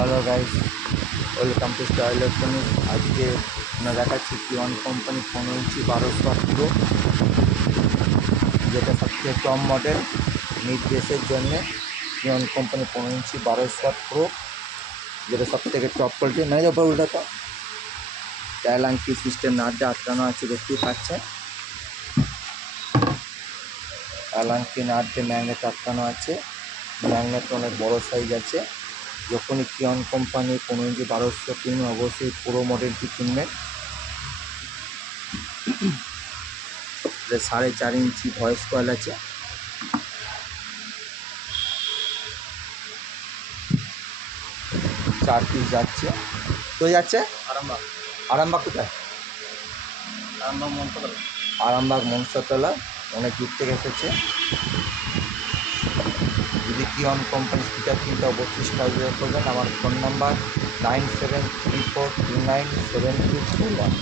Hello guys, welcome to star electronics. আজকে আমরা দেখাচ্ছি কিওয়ান কোম্পানি 15 ইঞ্চি 1200 প্রো, যেটা সবথেকে টপ মডেল নির্দেশের জন্যে। কিওয়ান কোম্পানি 15 ইঞ্চি 1200 প্রো, যেটা সবথেকে টপ কোয়ালিটি। নাই যাবো উল্টাটা ট্যালাঙ্কি সিস্টেম নাটটা আটকানো আছে, দেখতেই পাচ্ছেন। ট্যালাঙ্কি নাট দিয়ে ম্যাগনেট আটকানো আছে। ম্যাগনেট অনেক বড় সাইজ আছে। যখনই কিওয়ান কোম্পানি 15 ইঞ্চি 1200 কিনবেন, অবশ্যই পুরো মডেলটি কিনবেন। 4.5 ইঞ্চি ভয়েস কয়েল আছে। 4 পিস যাচ্ছে। তো যাচ্ছে আরামবাগ কোথায়? আরামবাগ মনসাতলা, অনেক দূর থেকে এসেছে। যদি কিওয়ান কোম্পানি স্পিকার কিনতে অবশ্যই যোগাযোগ করবেন। আমার ফোন নাম্বার 9734297241।